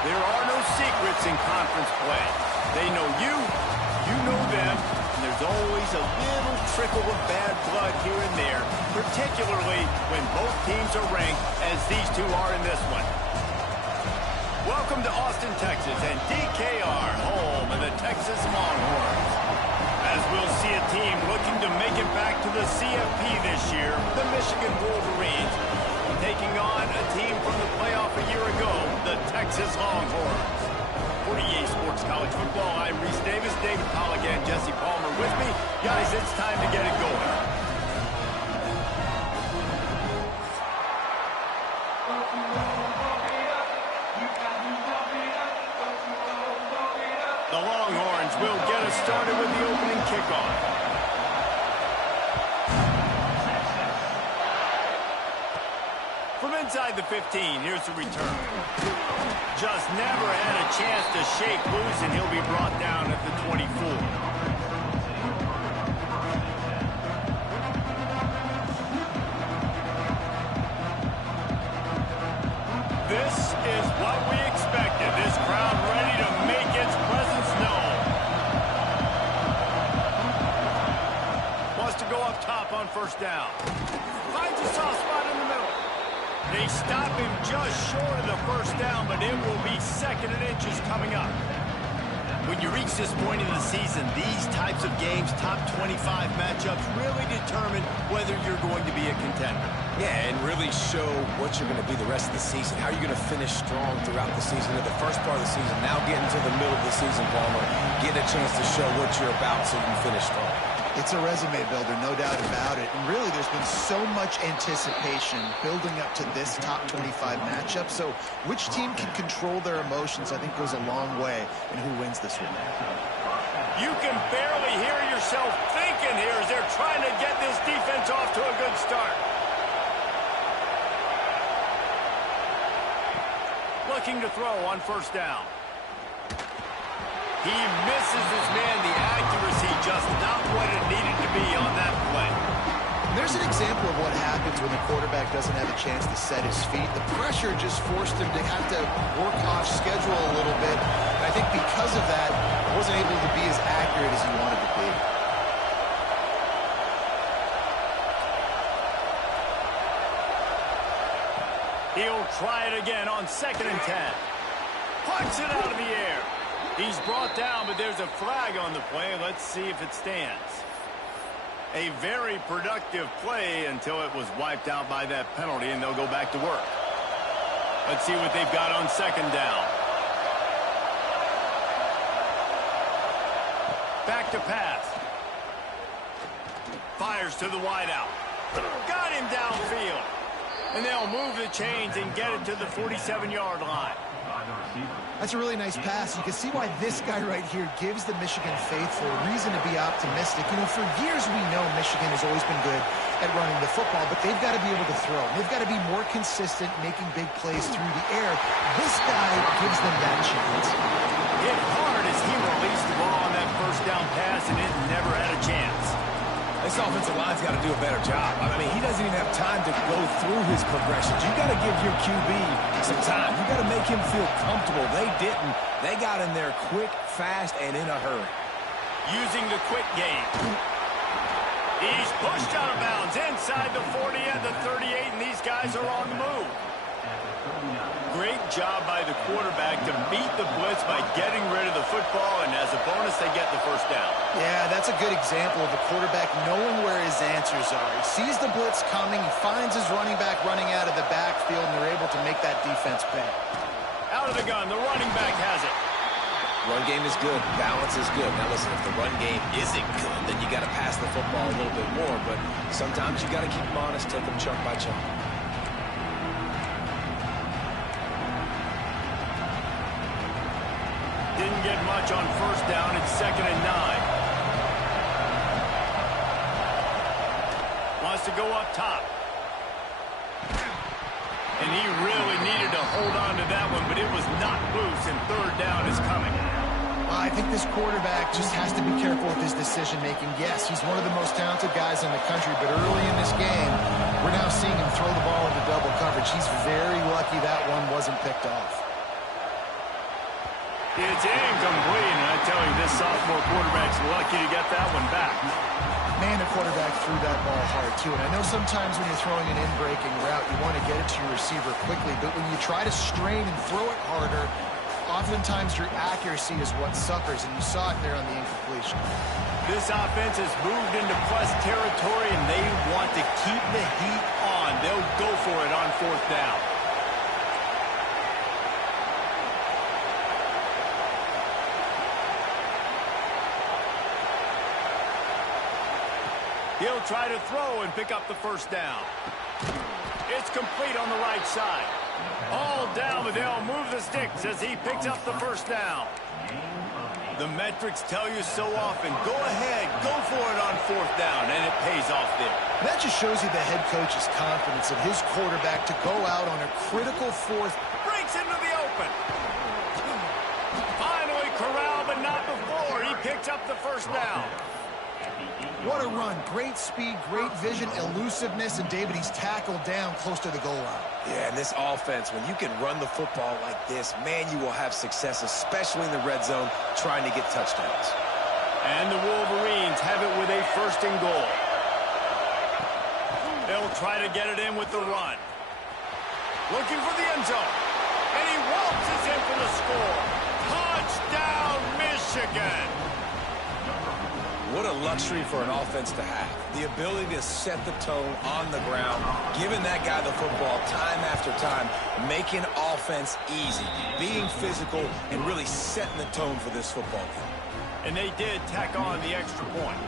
There are no secrets in conference play. They know you, you know them, and there's always a little trickle of bad blood here and there, particularly when both teams are ranked as these two are in this one. Welcome to Austin, Texas, and DKR, home of the Texas Longhorns. As we'll see a team looking to make it back to the CFP this year, the Michigan Wolverines, taking on a team from the playoff a year ago, the Texas Longhorns. For EA Sports College Football, I'm Reese Davis, David Pollack, and Jesse Palmer with me. Guys, it's time to get it going. The Longhorns will get us started with the opening kickoff. From inside the 15, here's the return. Just never had a chance to shake loose, and he'll be brought down at the 24. This is what we expected. This crowd ready to make its presence known. Wants to go up top on first down. Finds a soft spot in the middle. They stop him just short of the first down, but it will be second and inches coming up. When you reach this point in the season, these types of games, top 25 matchups, really determine whether you're going to be a contender. Yeah, and really show what you're going to be the rest of the season. How you're going to finish strong throughout the season. At the first part of the season, now getting to the middle of the season, Palmer, get a chance to show what you're about so you can finish strong. It's a resume builder, no doubt about it. And really, there's been so much anticipation building up to this top 25 matchup. So which team can control their emotions, I think, goes a long way in who wins this one. You can barely hear yourself thinking here as they're trying to get this defense off to a good start. Looking to throw on first down. He misses his man. The accuracy just not what it needed to be on that play. There's an example of what happens when the quarterback doesn't have a chance to set his feet. The pressure just forced him to have to work off schedule a little bit. And I think because of that, he wasn't able to be as accurate as he wanted to be. He'll try it again on 2nd and 10. Pucks it out of the air. He's brought down, but there's a flag on the play. Let's see if it stands. A very productive play until it was wiped out by that penalty, and they'll go back to work. Let's see what they've got on 2nd down. Back to pass. Fires to the wideout. Got him downfield. And they'll move the chains and get it to the 47-yard line. That's a really nice pass. You can see why this guy right here gives the Michigan faithful a reason to be optimistic. You know, for years we know Michigan has always been good at running the football, but they've got to be able to throw. They've got to be more consistent, making big plays through the air. This guy gives them that chance. Hit hard as he released the ball on that first down pass, and it never had a chance. This offensive line's got to do a better job. I mean, he doesn't even have time to go through his progressions. You got to give your QB some time. You got to make him feel comfortable. They didn't. They got in there quick, fast, and in a hurry. Using the quick game. He's pushed out of bounds inside the 40 and the 38, and these guys are on the move. Great job by the quarterback to beat the blitz by getting rid of the football, and as a bonus, they get the first down. Yeah, that's a good example of a quarterback knowing where his answers are. He sees the blitz coming, he finds his running back running out of the backfield, and they're able to make that defense pay. Out of the gun, the running back has it. Run game is good. Balance is good. Now, listen, if the run game isn't good, then you got to pass the football a little bit more, but sometimes you got to keep them honest, take them chunk by chunk. Didn't get much on first down. It's 2nd and 9. Wants to go up top. And he really needed to hold on to that one, but it was not loose, and 3rd down is coming. I think this quarterback just has to be careful with his decision-making. Yes, he's one of the most talented guys in the country, but early in this game, we're now seeing him throw the ball into double coverage. He's very lucky that one wasn't picked off. It's incomplete, and I tell you, this sophomore quarterback's lucky to get that one back. Man, the quarterback threw that ball hard, too. And I know sometimes when you're throwing an in-breaking route, you want to get it to your receiver quickly. But when you try to strain and throw it harder, oftentimes your accuracy is what suffers. And you saw it there on the incompletion. This offense has moved into plus territory, and they want to keep the heat on. They'll go for it on fourth down. He'll try to throw and pick up the first down. It's complete on the right side. All down, but they'll move the sticks as he picks up the first down. The metrics tell you so often, go ahead, go for it on fourth down, and it pays off there. That just shows you the head coach's confidence of his quarterback to go out on a critical fourth. Breaks into the open. Finally corralled, but not before. He picks up the first down. What a run. Great speed, great vision, elusiveness, and David, he's tackled down close to the goal line. Yeah, and this offense, when you can run the football like this, man, you will have success, especially in the red zone, trying to get touchdowns. And the Wolverines have it with a first and goal. They'll try to get it in with the run. Looking for the end zone. And he waltzes in for the score. Touchdown, Michigan! What a luxury for an offense to have. The ability to set the tone on the ground, giving that guy the football time after time, making offense easy, being physical, and really setting the tone for this football game. And they did tack on the extra point.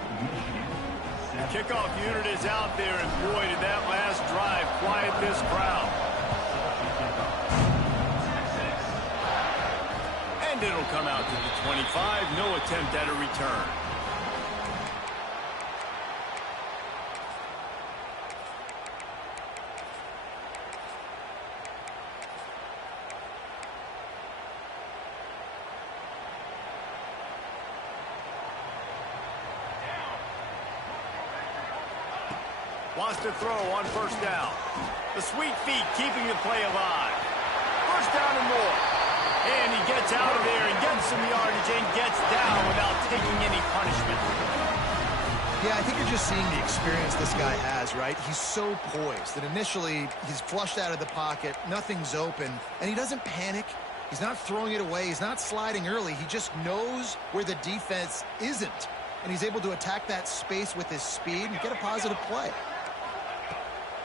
The kickoff unit is out there, and boy, did that last drive quiet this crowd. And it'll come out to the 25. No attempt at a return. Wants to throw on first down. The sweet feet keeping the play alive. First down and more. And he gets out of there and gets some yardage and gets down without taking any punishment. Yeah, I think you're just seeing the experience this guy has, right? He's so poised that initially he's flushed out of the pocket, nothing's open, and he doesn't panic. He's not throwing it away. He's not sliding early. He just knows where the defense isn't, and he's able to attack that space with his speed and get a positive play.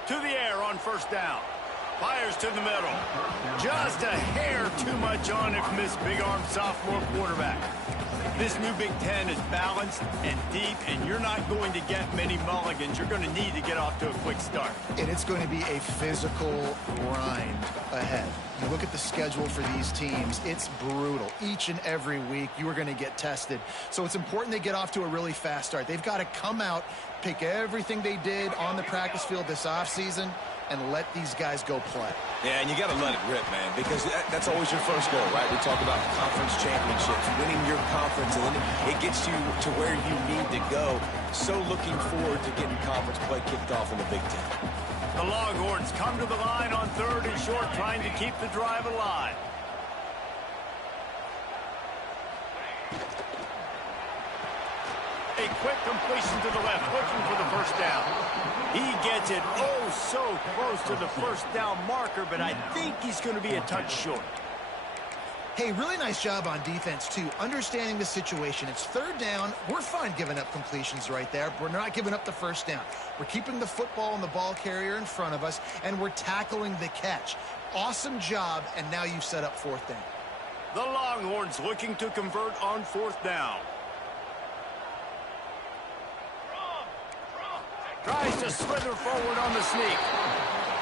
To the air on first down. Fires to the middle. Just a hair too much on it from this big-armed sophomore quarterback. This new Big Ten is balanced and deep, and you're not going to get many mulligans. You're going to need to get off to a quick start. And it's going to be a physical grind ahead. You look at the schedule for these teams, it's brutal. Each and every week, you are going to get tested. So it's important they get off to a really fast start. They've got to come out, pick everything they did on the practice field this offseason, and let these guys go play. Yeah, and you got to let it rip, man, because that's always your first goal, right? We talk about conference championships, winning your conference, and then it gets you to where you need to go. So looking forward to getting conference play kicked off in the Big Ten. The Longhorns come to the line on third and short, trying to keep the drive alive. A quick completion to the left, looking for the first down. He gets it so close to the first down marker, but I think he's going to be a touch short. Hey, really nice job on defense, too, understanding the situation. It's third down. We're fine giving up completions right there. We're not giving up the first down. We're keeping the football and the ball carrier in front of us, and we're tackling the catch. Awesome job, and now you've set up fourth down. The Longhorns looking to convert on fourth down. Tries to slither forward on the sneak.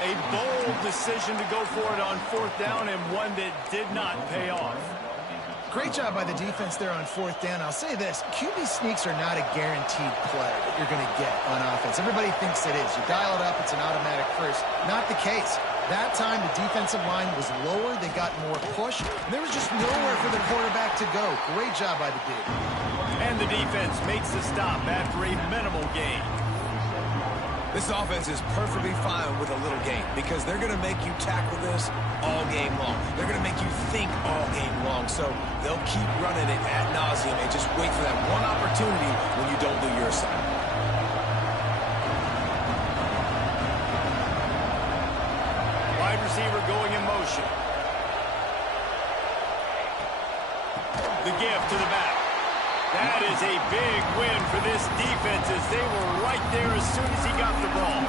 A bold decision to go for it on fourth down, and one that did not pay off. Great job by the defense there on fourth down. I'll say this, QB sneaks are not a guaranteed play that you're going to get on offense. Everybody thinks it is. You dial it up, it's an automatic first. Not the case. That time, the defensive line was lower. They got more push. And there was just nowhere for the quarterback to go. Great job by the dude. And the defense makes the stop after a minimal gain. This offense is perfectly fine with a little game because they're going to make you tackle this all game long. They're going to make you think all game long. So they'll keep running it ad nauseum and just wait for that one opportunity when you don't do your assignment. Wide receiver going in motion. The give to the back. That is a big win for this defense as they were right there as soon as he got the ball.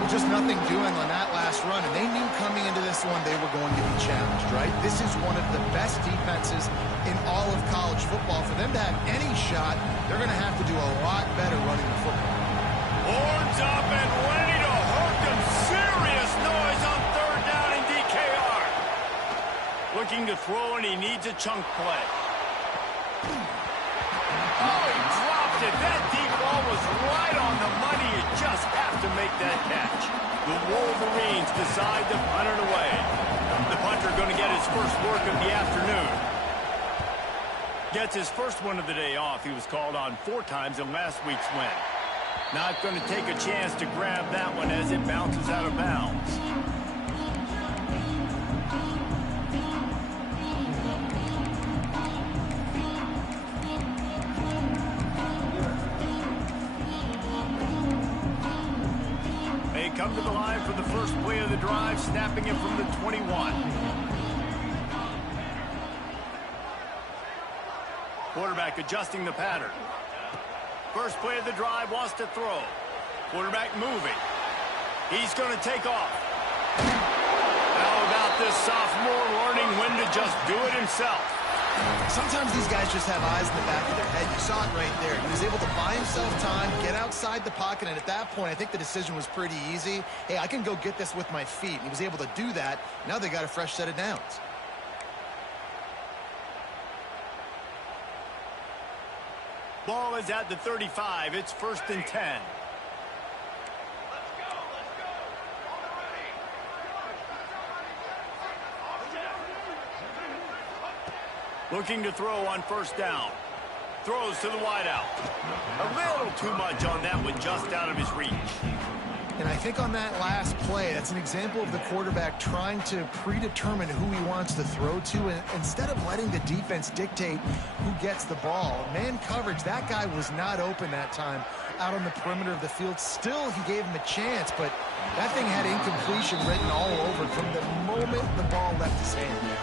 Well, just nothing doing on that last run, and they knew coming into this one they were going to be challenged, right? This is one of the best defenses in all of college football. For them to have any shot, they're going to have to do a lot better running the football. Horns up and ready to hook them. Serious noise on third down in DKR. Looking to throw, and he needs a chunk play. Oh, he dropped it. That deep ball was right on the money. You just have to make that catch. The Wolverines decide to punt it away. The punter going to get his first work of the afternoon. Gets his first one of the day off. He was called on 4 times in last week's win. Not going to take a chance to grab that one as it bounces out of bounds. Come to the line for the first play of the drive, snapping it from the 21. Quarterback adjusting the pattern. First play of the drive, wants to throw. Quarterback moving. He's going to take off. How about this sophomore learning when to just do it himself? Sometimes these guys just have eyes in the back of their head. You saw it right there. He was able to buy himself time, get outside the pocket, and at that point, I think the decision was pretty easy. Hey, I can go get this with my feet. And he was able to do that. Now they got a fresh set of downs. Ball is at the 35. It's 1st and 10. Looking to throw on first down. Throws to the wideout. A little too much on that one, just out of his reach. And I think on that last play, that's an example of the quarterback trying to predetermine who he wants to throw to, and instead of letting the defense dictate who gets the ball. Man coverage, that guy was not open that time out on the perimeter of the field. Still, he gave him a chance, but that thing had incompletion written all over it from the moment the ball left his hand.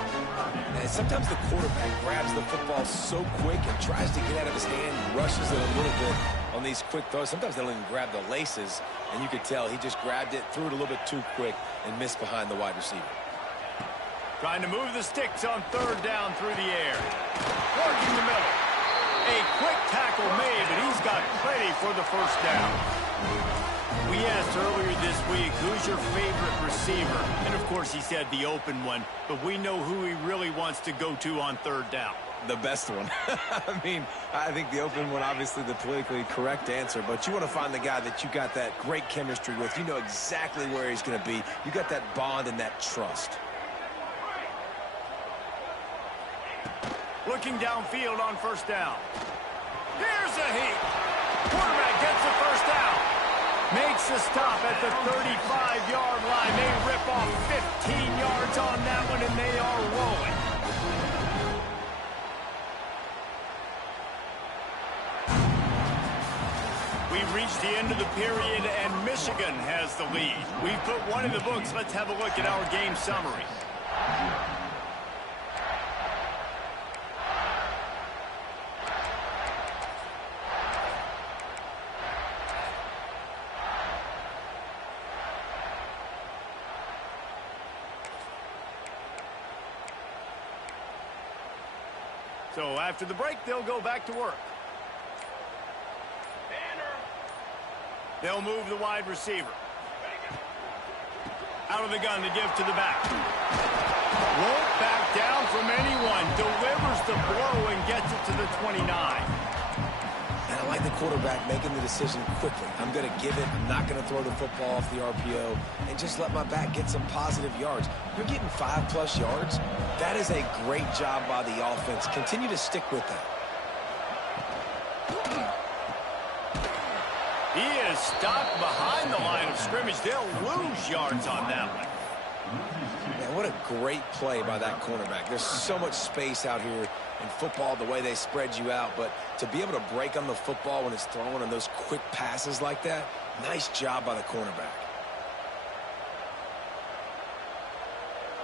And sometimes the quarterback grabs the football so quick and tries to get out of his hand, rushes it a little bit on these quick throws. Sometimes they don't even grab the laces, and you could tell he just grabbed it, threw it a little bit too quick, and missed behind the wide receiver. Trying to move the sticks on third down through the air. Working the middle. A quick tackle made, but he's got plenty for the first down. We asked earlier this week, who's your favorite receiver? And, of course, he said the open one, but we know who he really wants to go to on third down. The best one. I mean, I think the open one, obviously the politically correct answer, but you want to find the guy that you got that great chemistry with. You know exactly where he's going to be. You got that bond and that trust. Looking downfield on first down. Here's a heat. Quarterback gets the first down. Makes a stop at the 35-yard line. They rip off 15 yards on that one, and they are rolling. We've reached the end of the period, and Michigan has the lead. We've put one in the books. Let's have a look at our game summary. So after the break, they'll go back to work. They'll move the wide receiver. Out of the gun to give to the back. Won't back down from anyone. Delivers the blow and gets it to the 29. And I like the quarterback making the decision quickly. I'm going to give it. I'm not going to throw the football off the RPO and just let my back get some positive yards. You're getting 5+ yards. That is a great job by the offense. Continue to stick with that. He is stopped behind the line of scrimmage. They'll lose yards on that one. Man, what a great play by that cornerback. There's so much space out here in football, the way they spread you out. But to be able to break on the football when it's thrown on those quick passes like that, nice job by the cornerback.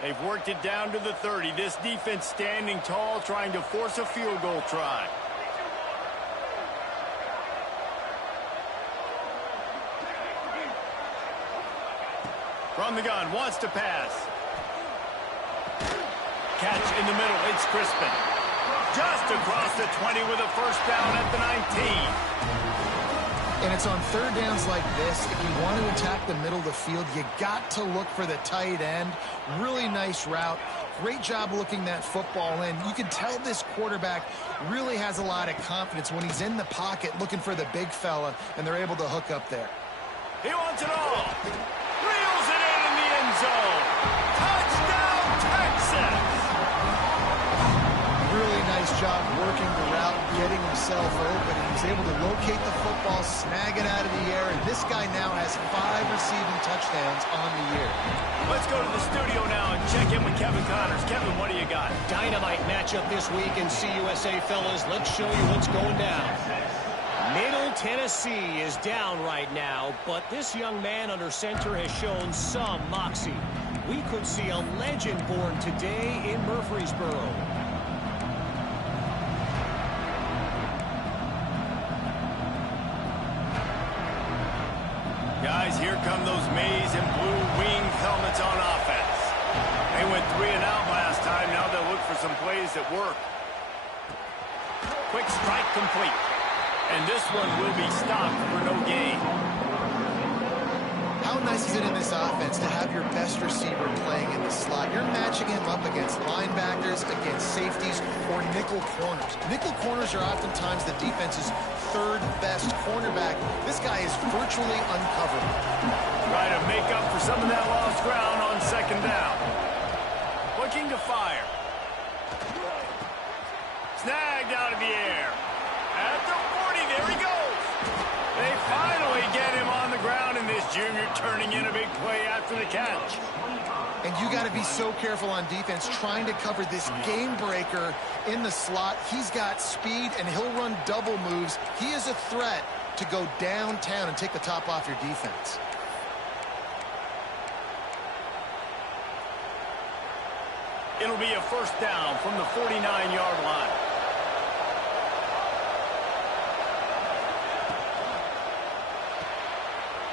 They've worked it down to the 30. This defense standing tall, trying to force a field goal try. From the gun, wants to pass. Catch in the middle, it's Crispin. Just across the 20 with a first down at the 19. And it's on third downs like this. If you want to attack the middle of the field, you got to look for the tight end. Really nice route. Great job looking that football in. You can tell this quarterback really has a lot of confidence when he's in the pocket looking for the big fella, and they're able to hook up there. He wants it all. Reels it in the end zone. Touchdown, Texas! Really nice job working the route, getting himself open. He was able to locate the football, snag it out of the air, and this guy now has 5 receiving touchdowns on the year. Let's go to the studio now and check in with Kevin Connors. Kevin, what do you got? Dynamite matchup this week in CUSA, fellas. Let's show you what's going down. Middle Tennessee is down right now, but this young man under center has shown some moxie. We could see a legend born today in Murfreesboro. Guys, here come those maize and blue winged helmets on offense. They went 3 and out last time. Now they'll look for some plays that work. Quick strike complete. And this one will be stopped for no gain. How nice is it in this offense to have your best receiver playing in the slot? You're matching him up against linebackers, against safeties, or nickel corners. Nickel corners are oftentimes the defense's third best cornerback. This guy is virtually uncoverable. Try to make up for some of that lost ground on second down. Looking to fire. Snagged out of the air. At the 40, there he goes. They finally get him on the ground, and this junior turning in a big play after the catch. And you got to be so careful on defense trying to cover this game breaker in the slot. He's got speed, and he'll run double moves. He is a threat to go downtown and take the top off your defense. It'll be a first down from the 49-yard line.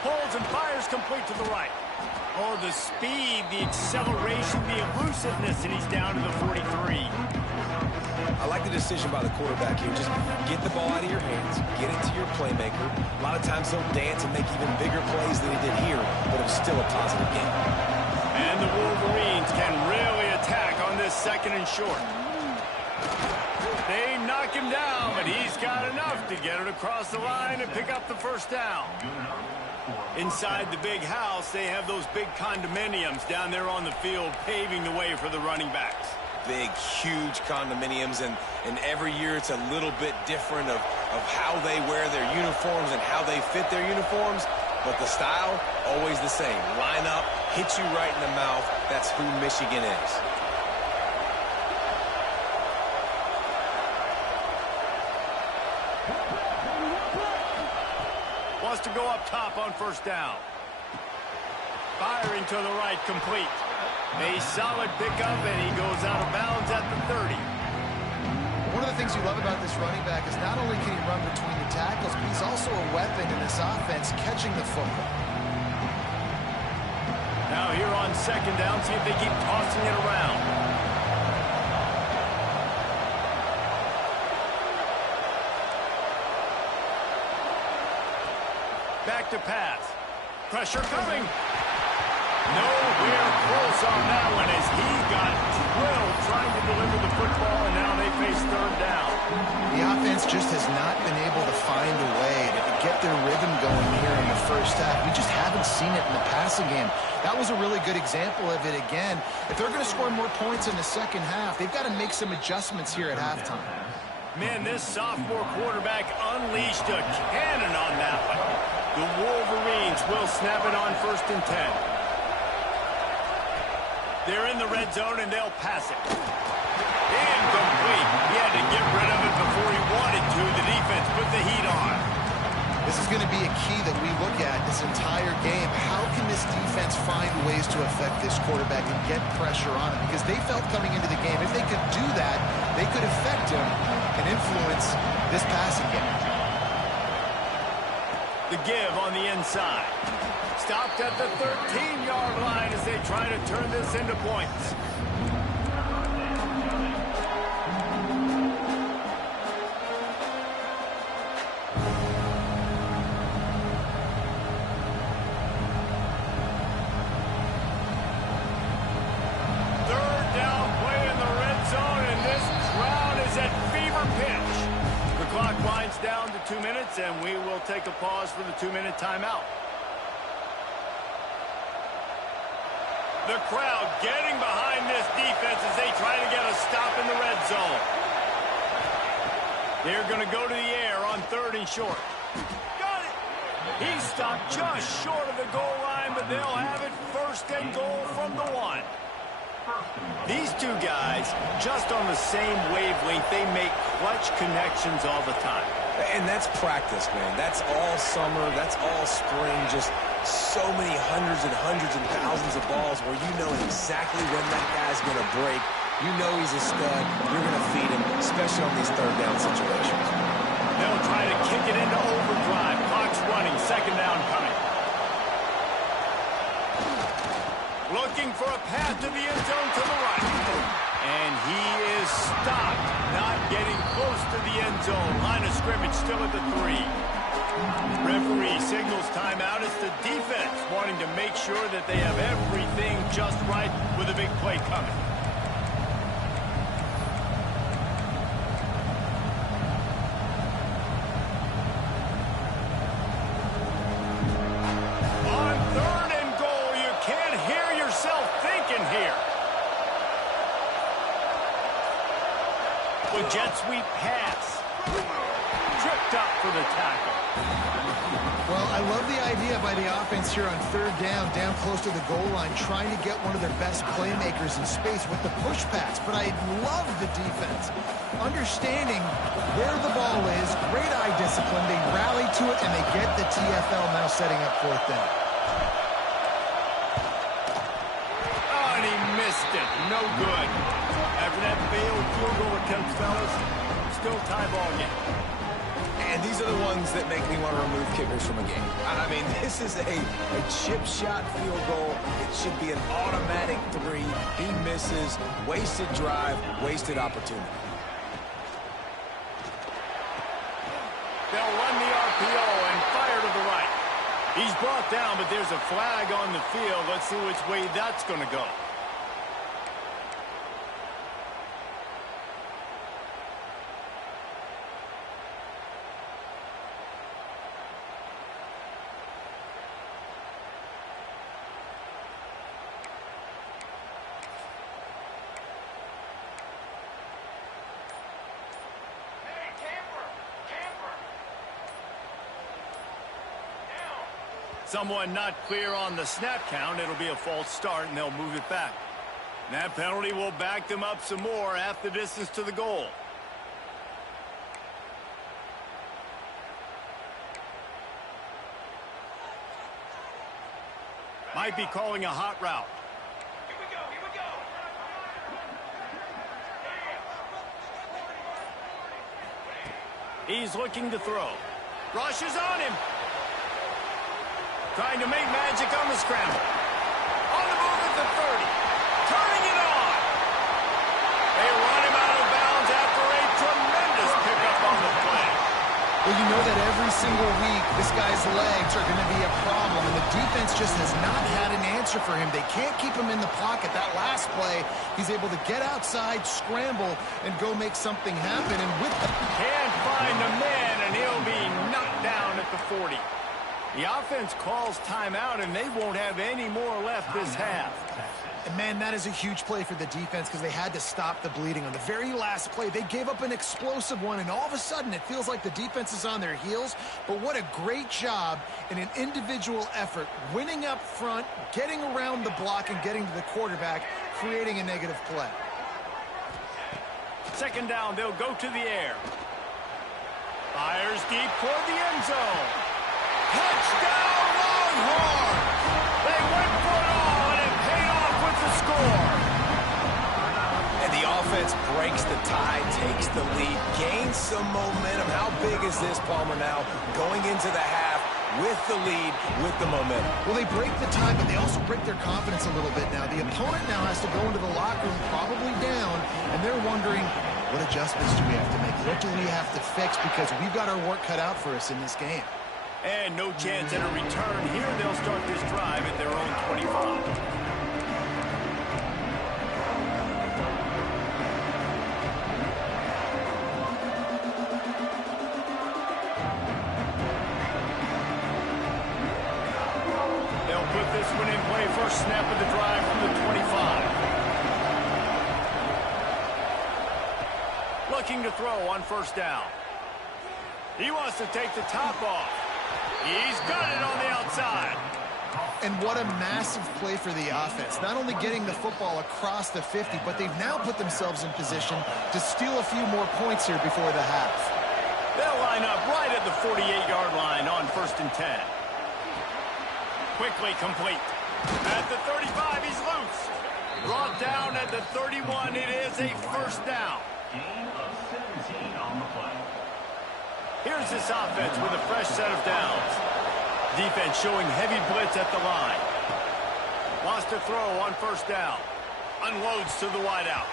Pulls and fires complete to the right. Oh, the speed, the acceleration, the elusiveness, and he's down to the 43. I like the decision by the quarterback here. Just get the ball out of your hands, get it to your playmaker. A lot of times he'll dance and make even bigger plays than he did here, but it was still a positive game. And the Wolverines can really attack on this second and short. They knock him down, but he's got enough to get it across the line and pick up the first down. Inside the big house, they have those big condominiums down there on the field, paving the way for the running backs. Big, huge condominiums, and every year it's a little bit different of how they wear their uniforms and how they fit their uniforms, but the style, always the same. Line up, hit you right in the mouth. That's who Michigan is. Wants to go up top on first down. Firing to the right, complete. A solid pickup, and he goes out of bounds at the 30. One of the things you love about this running back is not only can he run between the tackles, but he's also a weapon in this offense, catching the football. Now here on second down, see if they keep tossing it around. Back to pass. Pressure coming. Nowhere close on that one as he got drilled trying to deliver the football, and now they face third down. The offense just has not been able to find a way to get their rhythm going here in the first half. We just haven't seen it in the passing game. That was a really good example of it again. If they're going to score more points in the second half, they've got to make some adjustments here at halftime. Man, this sophomore quarterback unleashed a cannon on that one. The Wolverines will snap it on 1st and 10. They're in the red zone, and they'll pass it. Incomplete. He had to get rid of it before he wanted to. The defense put the heat on. This is going to be a key that we look at this entire game. How can this defense find ways to affect this quarterback and get pressure on him? Because they felt coming into the game, if they could do that, they could affect him and influence this passing game. The give on the inside. Stopped at the 13-yard line as they try to turn this into points. Down to 2 minutes, and we will take a pause for the 2-minute timeout. The crowd getting behind this defense as they try to get a stop in the red zone. They're going to go to the air on 3rd and short. Got it! He stopped just short of the goal line, but they'll have it 1st and goal from the 1. These two guys, just on the same wavelength, they make clutch connections all the time. And that's practice, man. That's all summer. That's all spring. Just so many hundreds and thousands of balls where you know exactly when that guy's going to break. You know he's a stud. You're going to feed him, especially on these 3rd down situations. They'll try to kick it into overdrive. Clock's running. 2nd down coming. Looking for a path to the end zone to the right. And he is stopped. Not getting close to the end zone. Line of scrimmage still at the 3. Referee signals timeout. It's the defense wanting to make sure that they have everything just right with a big play coming. On 3rd and goal, you can't hear yourself thinking here. With jet sweep pass. Tripped up for the tackle. Well, I love the idea by the offense here on 3rd down close to the goal line, trying to get one of their best playmakers in space with the push pass. But I love the defense. Understanding where the ball is, great eye discipline. They rally to it, and they get the TFL now setting up 4th down. Oh, and he missed it. No good. After that failed field goal attempt, fellas, still tie ball game. And these are the ones that make me want to remove kickers from a game. I mean, this is a chip shot field goal. It should be an automatic 3. He misses. Wasted drive, wasted opportunity. They'll run the RPO and fire to the right. He's brought down, but there's a flag on the field. Let's see which way that's going to go. Someone not clear on the snap count. It'll be a false start, and they'll move it back. That penalty will back them up some more, half the distance to the goal. Might be calling a hot route. Here we go, here we go. He's looking to throw. Rush is on him. Trying to make magic on the scramble. On the move at the 30. Turning it on. They run him out of bounds after a tremendous pickup on the play. Well, you know that every single week this guy's legs are going to be a problem, and the defense just has not had an answer for him. They can't keep him in the pocket. That last play, he's able to get outside, scramble, and go make something happen. And with the... Can't find the man, and he'll be knocked down at the 40. The offense calls timeout, and they won't have any more left this half. And, man, that is a huge play for the defense because they had to stop the bleeding. On the very last play, they gave up an explosive one, and all of a sudden it feels like the defense is on their heels. But what a great job in an individual effort, winning up front, getting around the block, and getting to the quarterback, creating a negative play. Second down, they'll go to the air. Fires deep toward the end zone. Touchdown, Longhorns! They went for it all, and it paid off with the score. And the offense breaks the tie, takes the lead, gains some momentum. How big is this, Palmer, now going into the half with the lead, with the momentum? Well, they break the tie, but they also break their confidence a little bit now. The opponent now has to go into the locker room probably down, and they're wondering, what adjustments do we have to make? What do we have to fix? Because we've got our work cut out for us in this game. And no chance at a return here. They'll start this drive at their own 25. They'll put this one in play. First snap of the drive from the 25. Looking to throw on first down. He wants to take the top off. He's got it on the outside. And what a massive play for the offense. Not only getting the football across the 50, but they've now put themselves in position to steal a few more points here before the half. They'll line up right at the 48-yard line on 1st and 10. Quickly complete. At the 35, he's loose. Brought down at the 31, it is a first down. Gain of 17 on the play. Here's this offense with a fresh set of downs. Defense showing heavy blitz at the line. Wants to throw on first down. Unloads to the wideout.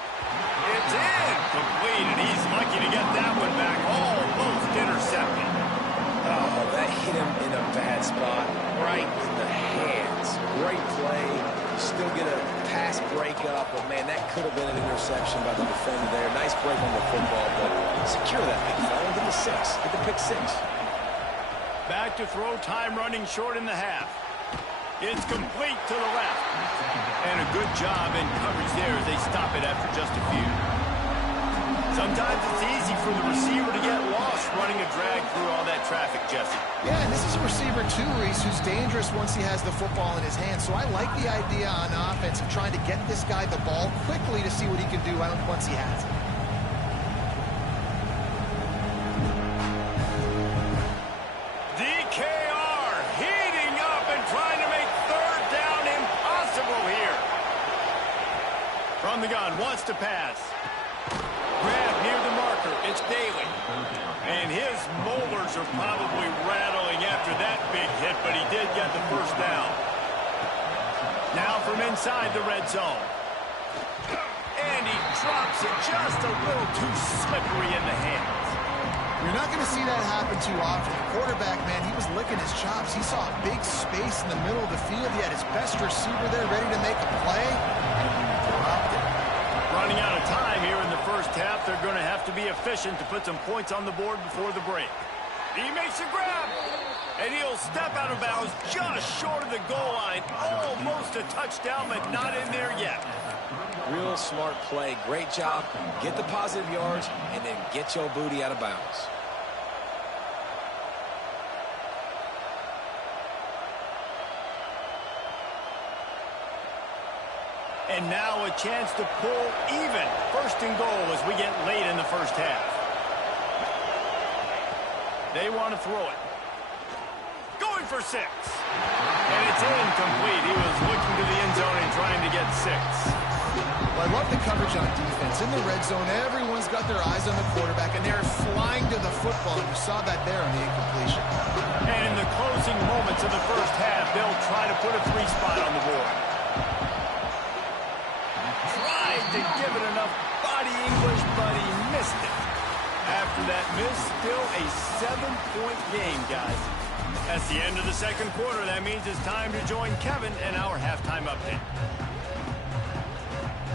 It's incomplete, and he's lucky to get that one back. Almost intercepted. Oh, that hit him in a bad spot, right in the hands. Great play. Still get a pass breakup, but, man, that could have been an interception by the defender there. Nice break on the football, but secure that big fella. Get the 6. Get the pick 6. Back to throw, time running short in the half. It's complete to the left. And a good job in coverage there as they stop it after just a few. Sometimes it's easy for the receiver to get lost running a drag through all that traffic, Jesse. Yeah, and this is a receiver too, Reese, who's dangerous once he has the football in his hands. So I like the idea on offense of trying to get this guy the ball quickly to see what he can do once he has it. DKR heating up and trying to make third down impossible here. From the gun, wants to pass. Grab near the marker. It's Daly. And his molars are probably rattling after that big hit, but he did get the first down. Now from inside the red zone. And he drops it just a little too slippery in the hands. You're not going to see that happen too often. The quarterback, man, he was licking his chops. He saw a big space in the middle of the field. He had his best receiver there ready to make a play, and he dropped it. Running out of time here in the first half. They're going to have to be efficient to put some points on the board before the break. He makes a grab, and he'll step out of bounds just short of the goal line. Almost a touchdown, but not in there yet. Real smart play. Great job. Get the positive yards, and then get your booty out of bounds. And now a chance to pull even. First and goal as we get late in the first half. They want to throw it. Going for 6. And it's incomplete. He was looking to the end zone and trying to get 6. Well, I love the coverage on defense. In the red zone, everyone's got their eyes on the quarterback, and they're flying to the football. You saw that there on the incompletion. And in the closing moments of the first half, they'll try to put a 3 spot on the board. Tried to give it enough body English, but he missed it. After that miss, still a 7-point game, guys. That's the end of the second quarter. That means it's time to join Kevin and our halftime update.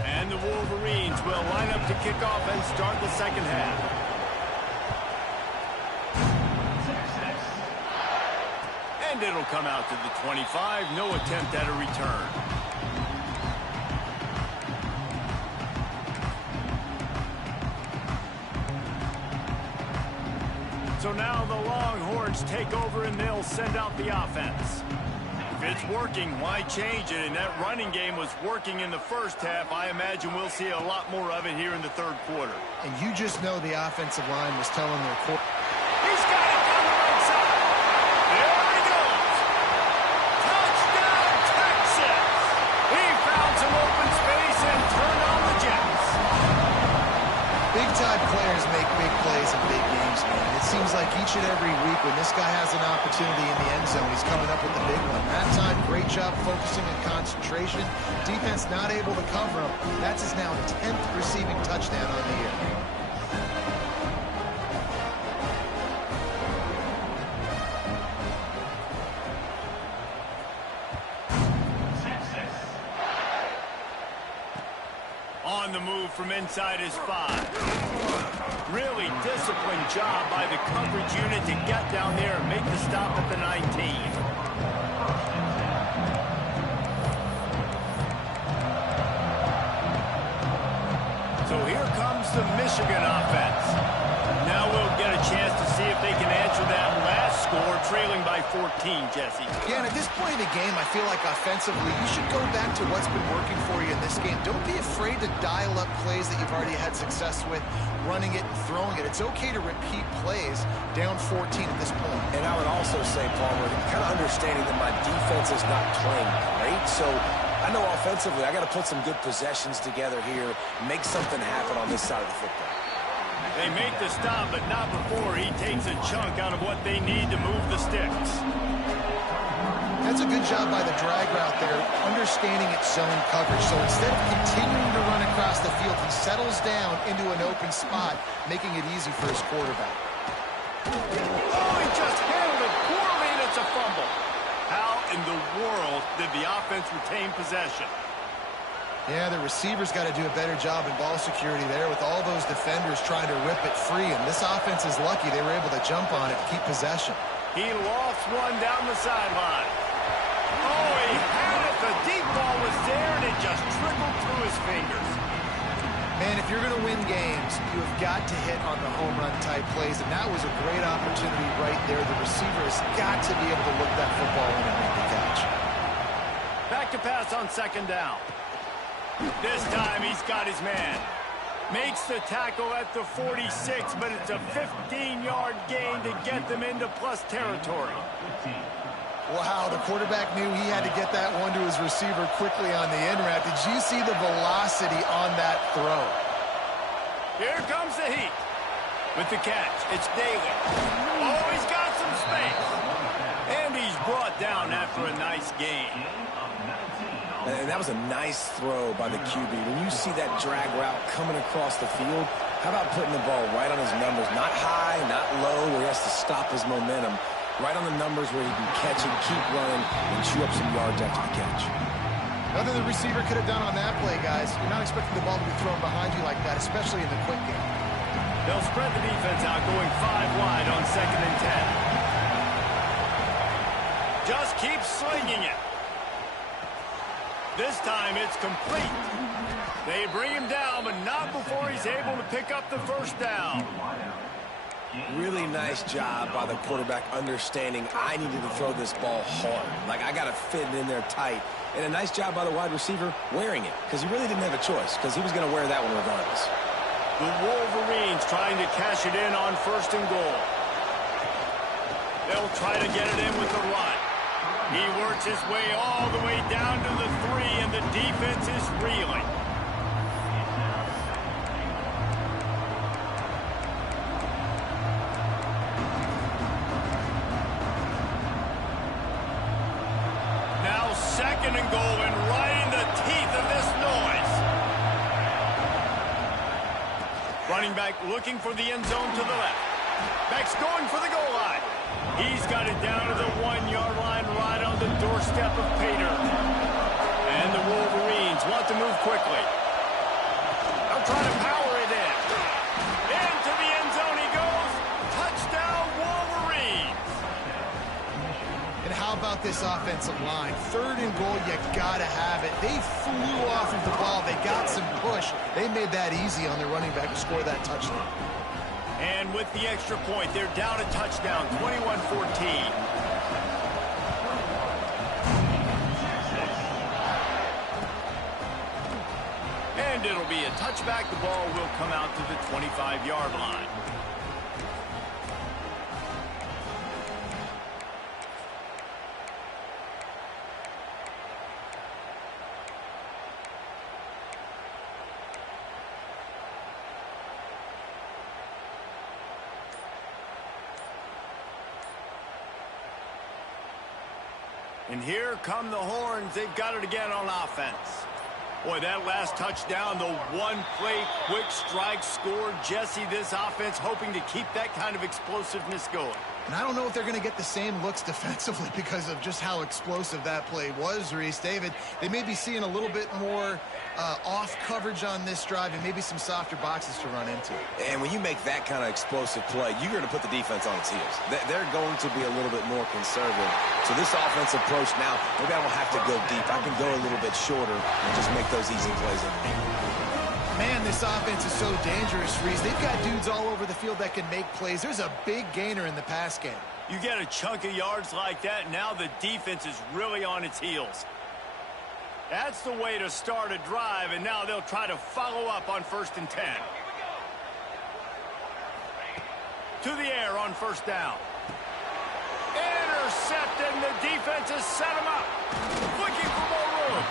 And the Wolverines will line up to kick off and start the second half. And it'll come out to the 25. No attempt at a return. now the Longhorns take over and they'll send out the offense. If it's working, why change it? And that running game was working in the first half. I imagine we'll see a lot more of it here in the third quarter. And you just know the offensive line was telling their core. He's got it down the right side. There he goes. Touchdown, Texas. He found some open space and turned on the Jets. Big-time players make big plays in big games, man. It seems like each and every week when this guy has an opportunity in the end zone, he's coming up with the big one. That time, great job focusing and concentration. Defense not able to cover him. That's his now 10th receiving touchdown on the year. On the move from inside his 5. Really disciplined job by the coverage unit to get down there and make the stop at the 19. So here comes the Michigan offense. Now we'll get a chance to see if they can answer that last score, trailing by 14, Jesse. Yeah, and at this point in the game, I feel like offensively, you should go back to what's been working for you in this game. Don't be afraid to dial up plays that you've already had success with, running it and throwing it. It's okay to repeat plays down 14 at this point. And I would also say, Palmer, kind of understanding that my defense is not playing great, so I know offensively I got to put some good possessions together here, make something happen on this side of the football. They make the stop, but not before he takes a chunk out of what they need to move the sticks. That's a good job by the drag route there, understanding its zone coverage. So instead of continuing to run across the field, he settles down into an open spot, making it easy for his quarterback. Oh, he just handled it poorly, and it's a fumble. How in the world did the offense retain possession? Yeah, the receivers got to do a better job in ball security there with all those defenders trying to rip it free. And this offense is lucky they were able to jump on it to keep possession. He lost one down the sideline. Oh, he had it. The deep ball was there, and it just trickled through his fingers. Man, if you're going to win games, you have got to hit on the home run type plays. And that was a great opportunity right there. The receiver has got to be able to look that football in and make the catch. Back to pass on second down. This time he's got his man. Makes the tackle at the 46, but it's a 15-yard gain to get them into plus territory. Wow, the quarterback knew he had to get that one to his receiver quickly on the in route. Did you see the velocity on that throw? Here comes the heat. With the catch, it's Daly. Oh, he's got some space. And he's brought down after a nice gain. And that was a nice throw by the QB. When you see that drag route coming across the field, how about putting the ball right on his numbers? Not high, not low, where he has to stop his momentum. Right on the numbers where he can catch it, keep running, and chew up some yards after the catch. Nothing the receiver could have done on that play, guys. You're not expecting the ball to be thrown behind you like that, especially in the quick game. They'll spread the defense out, going 5 wide on 2nd and 10. Just keep slinging it. This time it's complete. They bring him down, but not before he's able to pick up the first down. Really nice job by the quarterback understanding I needed to throw this ball hard. Like, I got to fit it in there tight. And a nice job by the wide receiver wearing it, because he really didn't have a choice, because he was going to wear that one regardless. The Wolverines trying to cash it in on 1st and goal. They'll try to get it in with the run. He works his way all the way down to the 3, and the defense is reeling. Now 2nd and goal, and right in the teeth of this noise. Running back looking for the end zone to the left. Back's going for the goal line. He's got it down to the 1-yard line, right on the doorstep of Pater. And the Wolverines want to move quickly. They'll try to power it in. Into the end zone he goes. Touchdown, Wolverines. And how about this offensive line? 3rd and goal, you gotta have it. They flew off of the ball. They got some push. They made that easy on the running back to score that touchdown. And with the extra point, they're down a touchdown, 21-14. And it'll be a touchback. The ball will come out to the 25-yard line. And here come the horns. They've got it again on offense. Boy, that last touchdown, the one-play quick strike score. Jesse, this offense hoping to keep that kind of explosiveness going. And I don't know if they're going to get the same looks defensively because of just how explosive that play was, Reese. David, they may be seeing a little bit more off coverage on this drive and maybe some softer boxes to run into. And when you make that kind of explosive play, you're going to put the defense on its heels. They're going to be a little bit more conservative. So this offensive approach now, maybe I don't have to go deep. I can go a little bit shorter and just make those easy plays underneath. Man, this offense is so dangerous, Reese. They've got dudes all over the field that can make plays. There's a big gainer in the pass game. You get a chunk of yards like that, and now the defense is really on its heels. That's the way to start a drive, and now they'll try to follow up on 1st and 10. To the air on 1st down. Intercepted, and the defense has set him up. Looking for more room.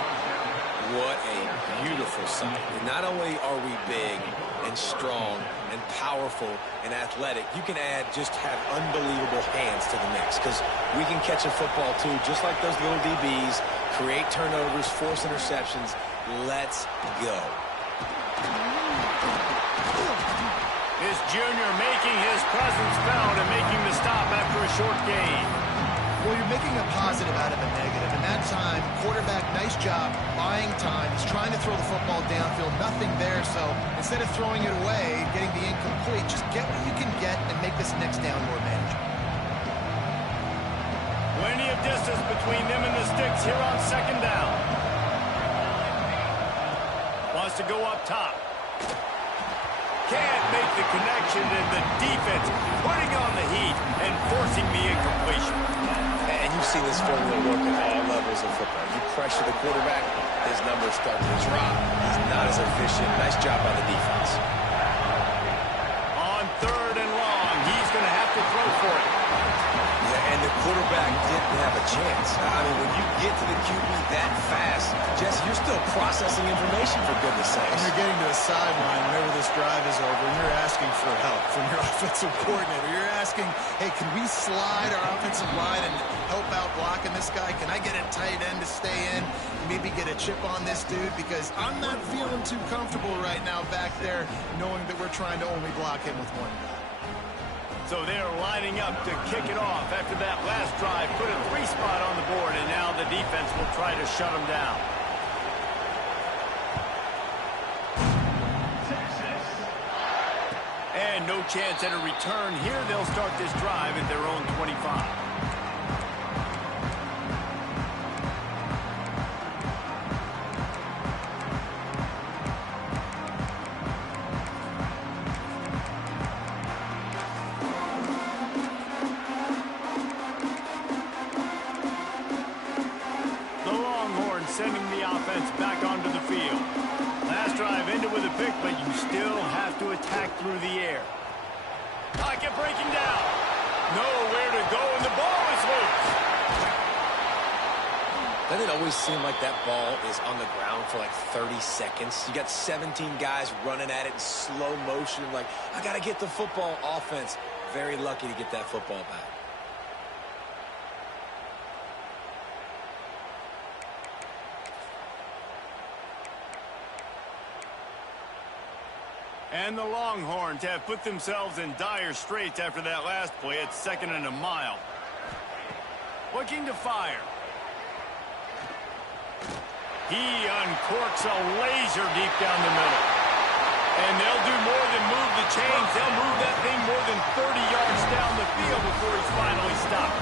What a beautiful sight. Not only are we big and strong and powerful and athletic, you can just have unbelievable hands to the mix because we can catch a football too, just like those little DBs, create turnovers, force interceptions. Let's go. This junior making his presence felt and making the stop after a short gain. Well, you're making a positive out of a negative. And that time, quarterback, nice job, buying time. He's trying to throw the football downfield. Nothing there. So instead of throwing it away, getting the incomplete, just get what you can get and make this next down more manageable. Plenty of distance between them and the sticks here on 2nd down. Wants to go up top. Can't make the connection, and the defense putting on the heat and forcing the incompletion. And you've seen this formula work at all levels of football. You pressure the quarterback, his numbers start to drop. He's not as efficient. Nice job by the defense. On 3rd and long, he's going to have to throw for it. Yeah, and the quarterback didn't have a chance. I mean, when you get to the QB that fast, Jesse, you're still processing information, for goodness sakes. And you're getting to the sideline whenever this drive is over, and you're asking for help from your offensive coordinator. You're asking, hey, can we slide our offensive line and help out blocking this guy? Can I get a tight end to stay in? Maybe get a chip on this dude? Because I'm not feeling too comfortable right now back there knowing that we're trying to only block him with one guy. So they're lining up to kick it off after that last drive. Put a 3 spot on the board, and now the defense will try to shut them down. And no chance at a return here. They'll start this drive at their own 25. Sending the offense back onto the field. Last drive ended with a pick, but you still have to attack through the air. Pocket breaking down. Nowhere to go, and the ball is loose. Doesn't it always seem like that ball is on the ground for like 30 seconds? You got 17 guys running at it in slow motion. Like, I got to get the football. Offense, very lucky to get that football back. And the Longhorns have put themselves in dire straits after that last play. It's 2nd and a mile. Looking to fire. He uncorks a laser deep down the middle. And they'll do more than move the chains. They'll move that thing more than 30 yards down the field before he's finally stopped.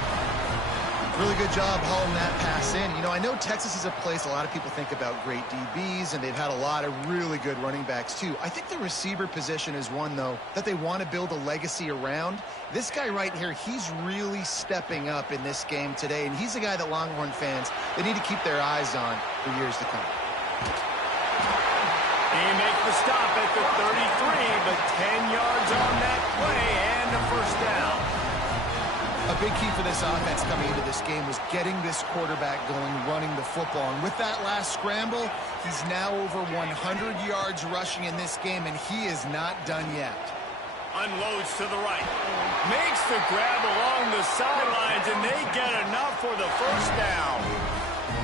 Really good job hauling that pass in. You know, I know Texas is a place a lot of people think about great DBs, and they've had a lot of really good running backs too. I think the receiver position is one, though, that they want to build a legacy around. This guy right here, he's really stepping up in this game today, and he's a guy that Longhorn fans, they need to keep their eyes on for years to come. He makes the stop at the 33, but 10 yards on that play and a first down. A big key for this offense coming into this game was getting this quarterback going, running the football. And with that last scramble, he's now over 100 yards rushing in this game, and he is not done yet. Unloads to the right. Makes the grab along the sidelines, and they get enough for the first down.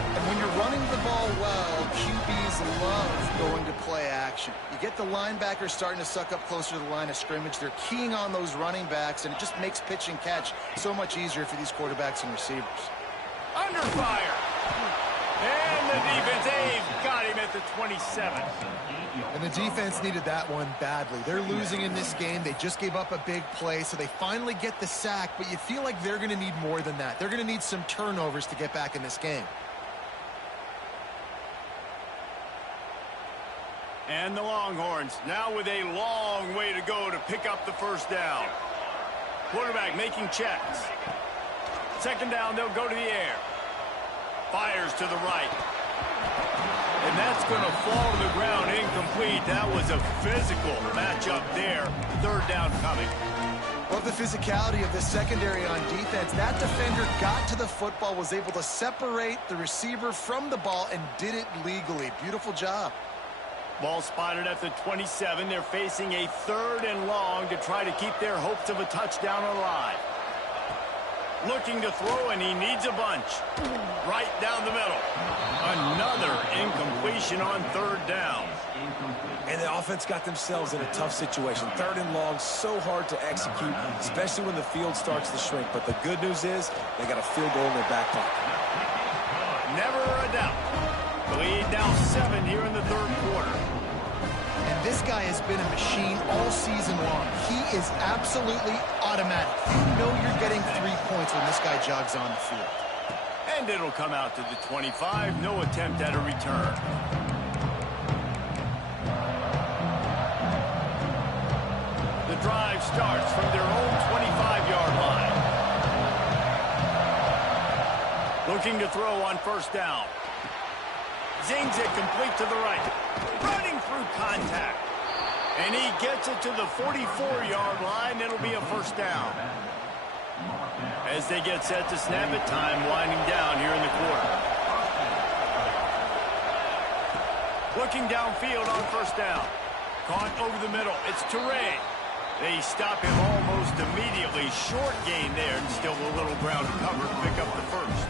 And when you're running the ball well, QBs love going to play action. You get the linebackers starting to suck up closer to the line of scrimmage. They're keying on those running backs, and it just makes pitch and catch so much easier for these quarterbacks and receivers. Under fire. And the defense, they've got him at the 27. And the defense needed that one badly. They're losing in this game. They just gave up a big play, so they finally get the sack, but you feel like they're going to need more than that. They're going to need some turnovers to get back in this game. And the Longhorns now with a long way to go to pick up the first down. Quarterback making checks. Second down, they'll go to the air. Fires to the right. And that's going to fall to the ground incomplete. That was a physical matchup there. Third down coming. Love the physicality of the secondary on defense. That defender got to the football, was able to separate the receiver from the ball, and did it legally. Beautiful job. Ball spotted at the 27. They're facing a third and long to try to keep their hopes of a touchdown alive. Looking to throw, and he needs a bunch. Right down the middle. Another incompletion on third down. And the offense got themselves in a tough situation. Third and long, so hard to execute, especially when the field starts to shrink. But the good news is they got a field goal in their back pocket. Never a doubt. The lead now 7 here in the third quarter. And this guy has been a machine all season long. He is absolutely automatic. You know you're getting 3 points when this guy jogs on the field. And it'll come out to the 25. No attempt at a return. The drive starts from their own 25-yard line. Looking to throw on first down. Zings it complete to the right. Running through contact. And he gets it to the 44-yard line. It'll be a first down. As they get set to snap it, time winding down here in the quarter. Looking downfield on first down. Caught over the middle. It's Teray. They stop him almost immediately. Short gain there, and still a little ground to cover to pick up the first.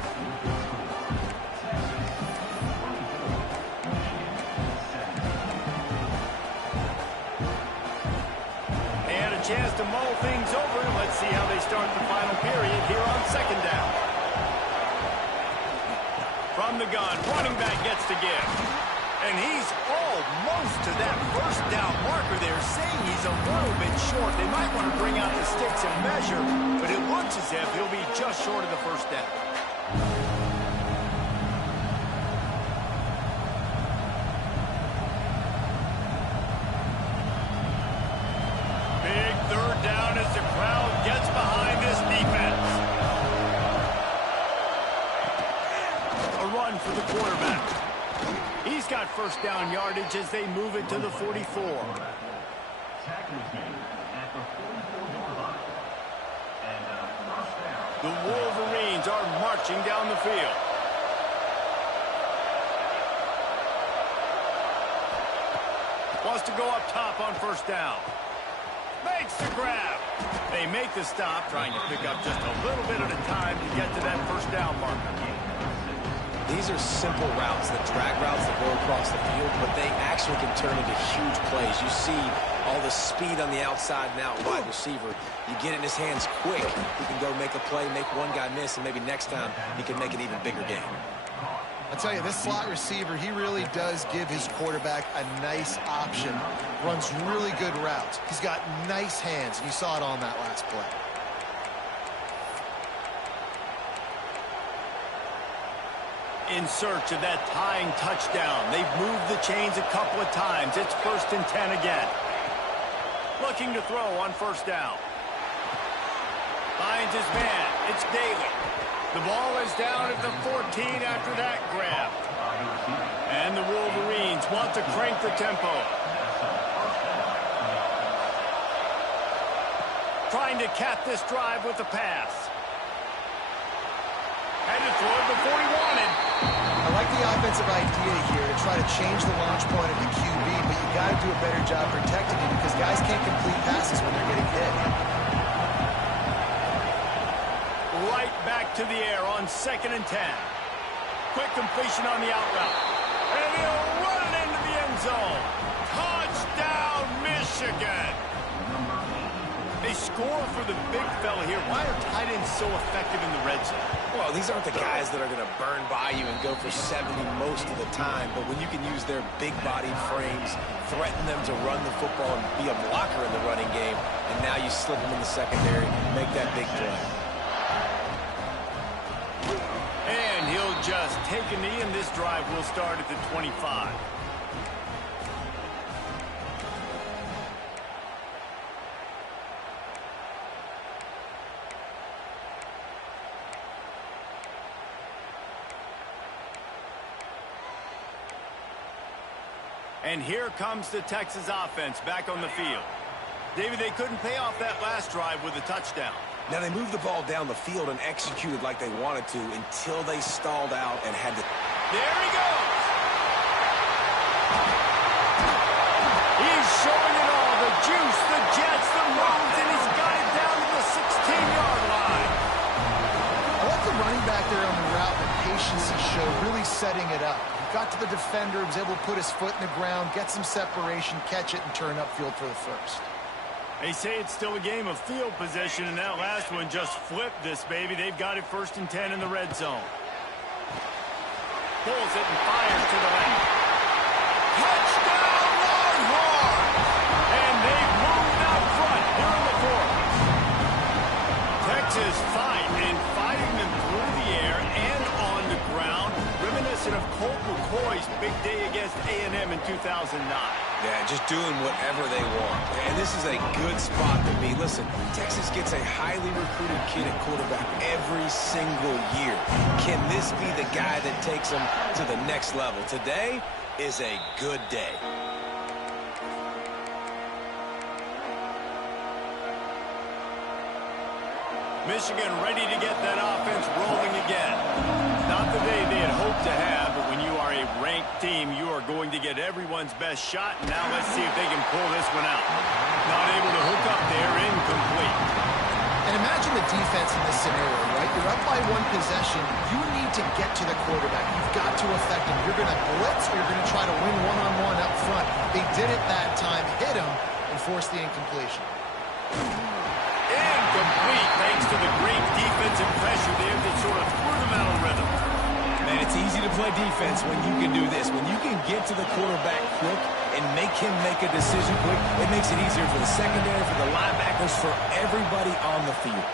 Chance to mull things over. Let's see how they start the final period here on second down. From the gun, running back gets to give. And he's almost to that first down marker there, saying he's a little bit short. They might want to bring out the sticks and measure, but it looks as if he'll be just short of the first down. For the quarterback. He's got first down yardage as they move it to the 44. The Wolverines are marching down the field. Wants to go up top on first down. Makes the grab. They make the stop, trying to pick up just a little bit at a time to get to that first down marker. These are simple routes, the drag routes that go across the field, but they actually can turn into huge plays. You see all the speed on the outside and out wide receiver. You get it in his hands quick. He can go make a play, make one guy miss, and maybe next time he can make an even bigger game. I tell you, this slot receiver, he really does give his quarterback a nice option. Runs really good routes. He's got nice hands, and you saw it on that last play. in search of that tying touchdown. They've moved the chains a couple of times. It's 1st and 10 again. Looking to throw on 1st down. Finds his man. It's Daly. The ball is down at the 14 after that grab. And the Wolverines want to crank the tempo. Trying to cap this drive with the pass. Had to throw it before he wanted. I like the offensive idea here to try to change the launch point of the QB, but you got to do a better job protecting him because guys can't complete passes when they're getting hit. Right back to the air on 2nd and 10. Quick completion on the out route. And he'll run it into the end zone. Touchdown, Michigan. They score for the big fella here. Why are tight ends so effective in the red zone? Well, these aren't the guys that are going to burn by you and go for 70 most of the time, but when you can use their big-bodied frames, threaten them to run the football and be a blocker in the running game, and now you slip them in the secondary, make that big play. And he'll just take a knee, and this drive will start at the 25. And here comes the Texas offense back on the field. David, they couldn't pay off that last drive with a touchdown. Now, they moved the ball down the field and executed like they wanted to until they stalled out and had to... There he goes! He's showing it all. The juice, the jets, the moves, and he's got it down to the 16-yard line. I like the running back there on the route, the patience he showed, really setting it up. Got to the defender, was able to put his foot in the ground, get some separation, catch it, and turn upfield for the first. They say it's still a game of field position, and that last one just flipped this baby. They've got it 1st and 10 in the red zone. Pulls it and fires to the left. Touchdown, Longhorns! And they've moved out front here in the 4th. Texas fighting them through the air and on the ground. Reminiscent of Colt McCoy's big day against A&M in 2009. Yeah, just doing whatever they want. And this is a good spot to be. Listen, Texas gets a highly recruited kid at quarterback every single year. Can this be the guy that takes them to the next level? Today is a good day. Michigan ready to get that offense rolling again. Not the day they had hoped to have, but when you are a ranked team, you are going to get everyone's best shot. And now let's see if they can pull this one out. Not able to hook up there, incomplete. And imagine the defense in this scenario, right? You're up by 1 possession. You need to get to the quarterback. You've got to affect him. You're going to blitz or you're going to try to win one-on-one up front. They did it that time, hit him, and forced the incompletion. Incomplete thanks to the great defensive pressure there that sort of threw them out of rhythm. Man, it's easy to play defense when you can do this. When you can get to the quarterback quick and make him make a decision quick, it makes it easier for the secondary, for the linebackers, for everybody on the field.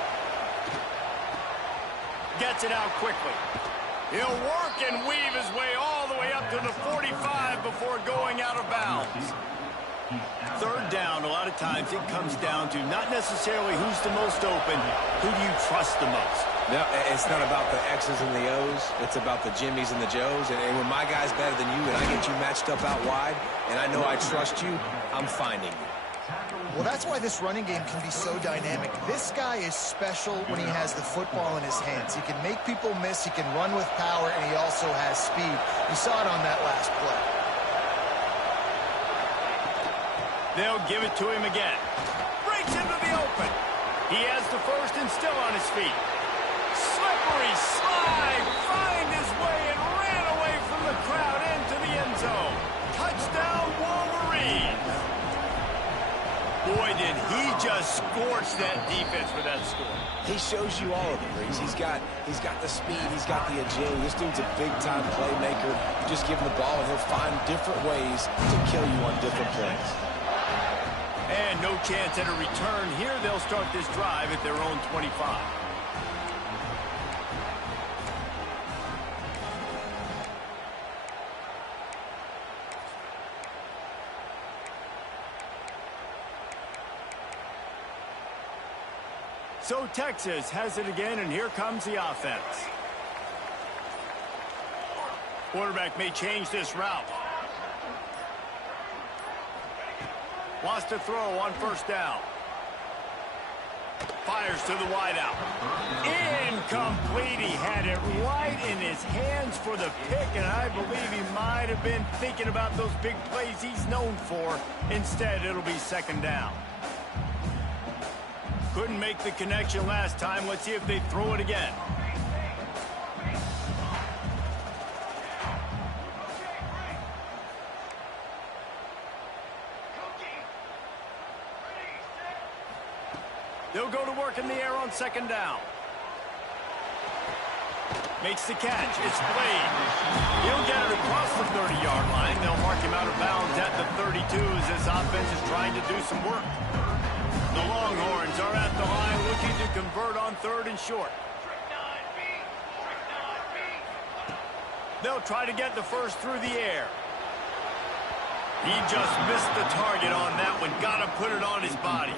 Gets it out quickly. He'll work and weave his way all the way up to the 45 before going out of bounds. 3rd down, a lot of times it comes down to not necessarily who's the most open, who do you trust the most? No, it's not about the X's and the O's. It's about the Jimmies and the Joes. And when my guy's better than you and I get you matched up out wide and I know I trust you, I'm finding you. Well, that's why this running game can be so dynamic. This guy is special when he has the football in his hands. He can make people miss, he can run with power, and he also has speed. You saw it on that last play. They'll give it to him again. Breaks into the open. He has the first and still on his feet. Slippery slide, find his way and ran away from the crowd into the end zone. Touchdown, Wolverines. Boy, did he just scorch that defense with that score. He shows you all of it, Reese. He's got the speed, he's got the agility. This dude's a big-time playmaker. You just give him the ball and he'll find different ways to kill you on different plays. And no chance at a return here. They'll start this drive at their own 25. So Texas has it again, and here comes the offense. Quarterback may change this route. Wants to throw on first down. Fires to the wideout. Incomplete. He had it right in his hands for the pick, and I believe he might have been thinking about those big plays he's known for. Instead, it'll be second down. Couldn't make the connection last time. Let's see if they throw it again. They'll go to work in the air on second down. Makes the catch. It's Blade. He'll get it across the 30-yard line. They'll mark him out of bounds at the 32 as this offense is trying to do some work. The Longhorns are at the line looking to convert on third and short. They'll try to get the first through the air. He just missed the target on that one. Got to put it on his body.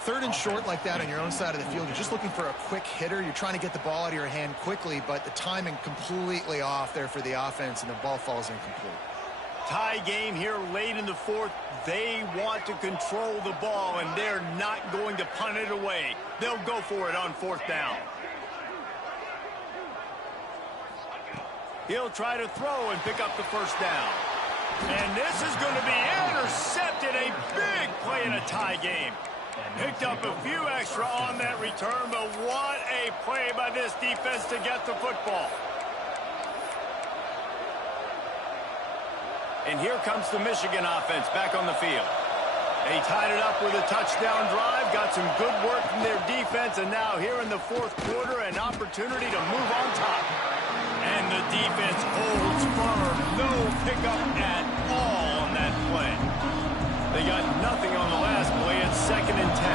Third and short like that on your own side of the field, you're just looking for a quick hitter. You're trying to get the ball out of your hand quickly, but the timing completely off there for the offense, and the ball falls incomplete. Tie game here late in the fourth. They want to control the ball, and they're not going to punt it away. They'll go for it on fourth down. He'll try to throw and pick up the first down. And this is going to be intercepted. A big play in a tie game. Picked up a few extra on that return, but what a play by this defense to get the football. And here comes the Michigan offense back on the field. They tied it up with a touchdown drive, got some good work from their defense, and now here in the fourth quarter, an opportunity to move on top. And the defense holds firm. No pickup at all on that play. They got nothing on the last play. It's 2nd and 10.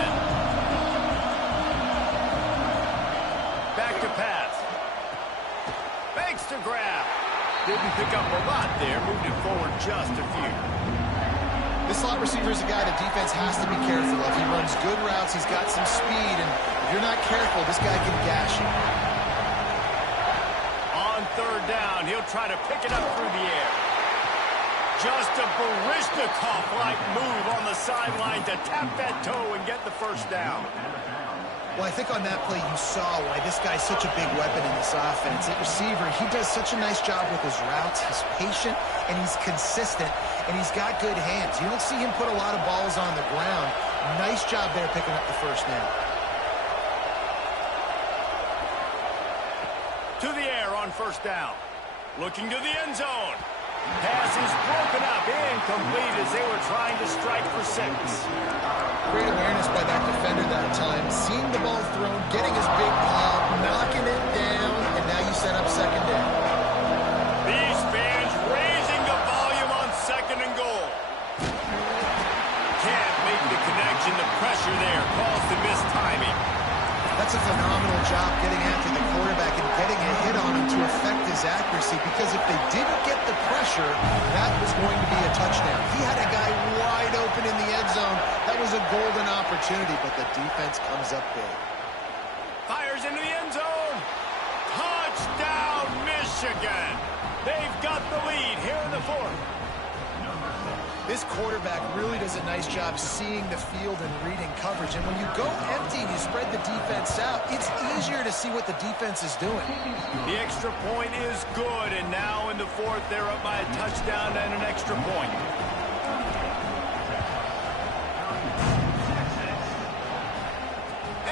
Back to pass. Banks to grab. Didn't pick up a lot there. Moved it forward just a few. This slot receiver is a guy the defense has to be careful of. He runs good routes. He's got some speed, and if you're not careful, this guy can gash you. On third down, he'll try to pick it up through the air. Just a Barishnikov-like move on the sideline to tap that toe and get the first down. Well, I think on that play you saw why this guy's such a big weapon in this offense. At receiver, he does such a nice job with his routes. He's patient, and he's consistent, and he's got good hands. You don't see him put a lot of balls on the ground. Nice job there picking up the first down. To the air on first down. Looking to the end zone. Pass is broken up, incomplete as they were trying to strike for 6. Great awareness by that defender that time. Seeing the ball thrown, getting his big pop, knocking it down, and now you set up second down. These fans raising the volume on 2nd and goal. Can't make the connection. The pressure there caused the missed timing. That's a phenomenal job getting after the quarterback and getting a hit on him to affect his accuracy, because if they didn't get the pressure, that was going to be a touchdown. He had a guy wide open in the end zone. That was a golden opportunity, but the defense comes up big. Fires into the end zone. Touchdown, Michigan. They've got the lead here in the fourth. This quarterback really does a nice job seeing the field and reading coverage. And when you go empty and you spread the defense out, it's easier to see what the defense is doing. The extra point is good, and now in the fourth, they're up by a touchdown and an extra point.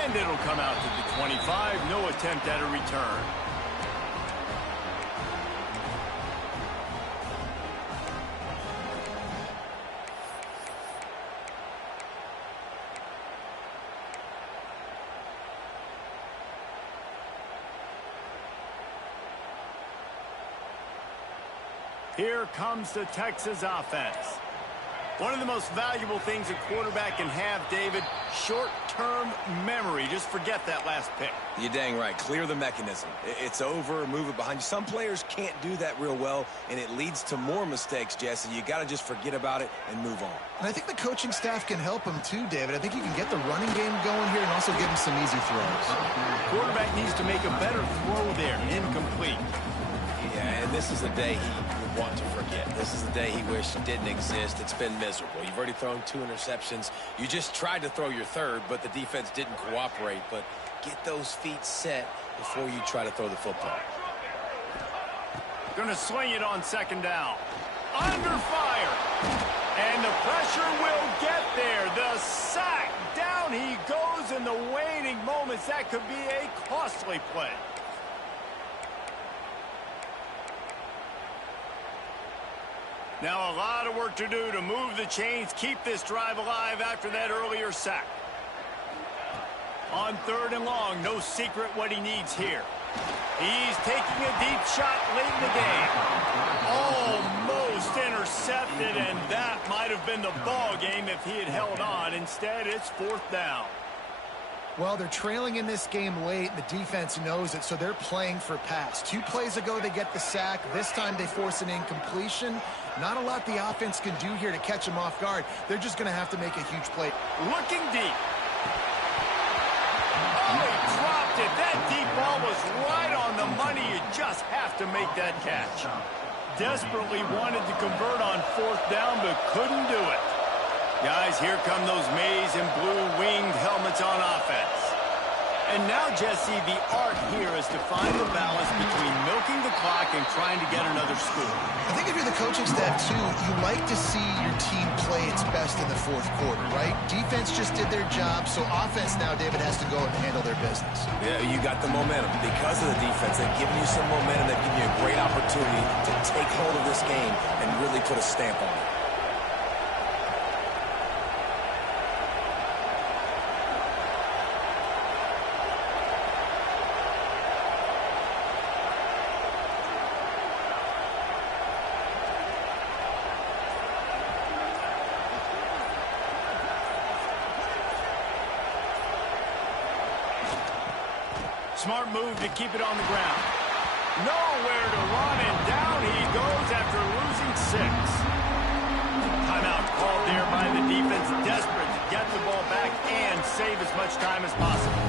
And it'll come out to the 25. No attempt at a return. Here comes the Texas offense. One of the most valuable things a quarterback can have, David, short-term memory. Just forget that last pick. You're dang right. Clear the mechanism. It's over, move it behind you. Some players can't do that real well, and it leads to more mistakes, Jesse. You got to just forget about it and move on. And I think the coaching staff can help him too, David. I think you can get the running game going here and also give him some easy throws. Quarterback needs to make a better throw there. Incomplete. Yeah, and this is a day he would want to forget. This is a day he wished didn't exist. It's been miserable. You've already thrown 2 interceptions. You just tried to throw your third, but the defense didn't cooperate. But get those feet set before you try to throw the football. Going to swing it on second down. Under fire. And the pressure will get there. The sack. Down he goes in the waning moments. That could be a costly play. Now a lot of work to do to move the chains, keep this drive alive after that earlier sack. On 3rd and long, no secret what he needs here. He's taking a deep shot late in the game. Almost intercepted, and that might have been the ball game if he had held on. Instead, it's 4th down. Well, they're trailing in this game late, and the defense knows it, so they're playing for pass. 2 plays ago, they get the sack. This time, they force an incompletion. Not a lot the offense can do here to catch him off guard. They're just going to have to make a huge play. Looking deep. Oh, he dropped it. That deep ball was right on the money. You just have to make that catch. Desperately wanted to convert on 4th down, but couldn't do it. Guys, here come those maize and blue winged helmets on offense. And now, Jesse, the art here is to find the balance between milking the clock and trying to get another score. I think if you're the coaching staff, too, you like to see your team play its best in the 4th quarter, right? Defense just did their job, so offense now, David, has to go and handle their business. Yeah, you got the momentum. Because of the defense, they've given you some momentum. They've given you a great opportunity to take hold of this game and really put a stamp on it. Smart move to keep it on the ground. Nowhere to run, and down he goes after losing 6. Timeout called there by the defense, desperate to get the ball back and save as much time as possible.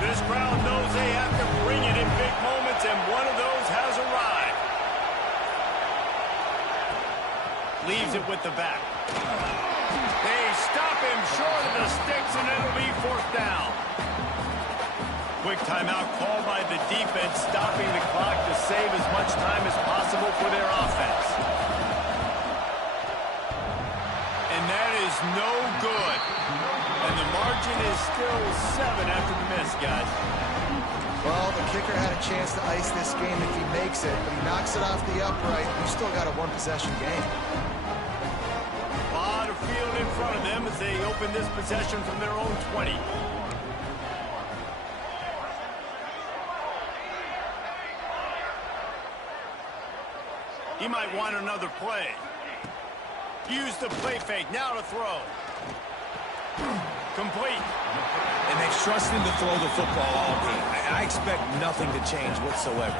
This crowd knows they have to bring it in big moments, and one of those has arrived. Leaves it with the back. They stop him short of the sticks, and it'll be 4th down. Quick timeout called by the defense, stopping the clock to save as much time as possible for their offense. And that is no good. And the margin is still 7 after the miss, guys. Well, the kicker had a chance to ice this game if he makes it, but he knocks it off the upright. We've still got a 1-possession game. A lot of field in front of them as they open this possession from their own 20. He might want another play. Use the play fake. Now to throw. Complete. And they've trusted him to throw the football all game. I expect nothing to change whatsoever.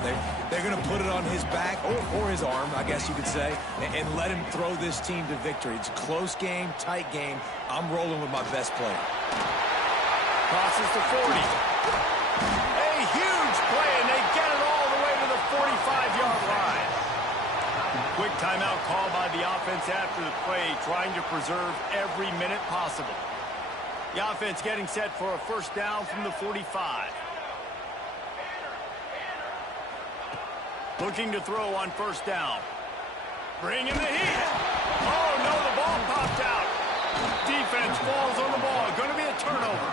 They're going to put it on his back, or his arm, I guess you could say, and let him throw this team to victory. It's a close game, tight game. I'm rolling with my best player. Crosses the 40. A huge play, and they get it all the way to the 45-yard line. Quick timeout call by the offense after the play, trying to preserve every minute possible. The offense getting set for a 1st down from the 45. Looking to throw on 1st down. Bringing the heat. Oh, no, the ball popped out. Defense falls on the ball. Going to be a turnover.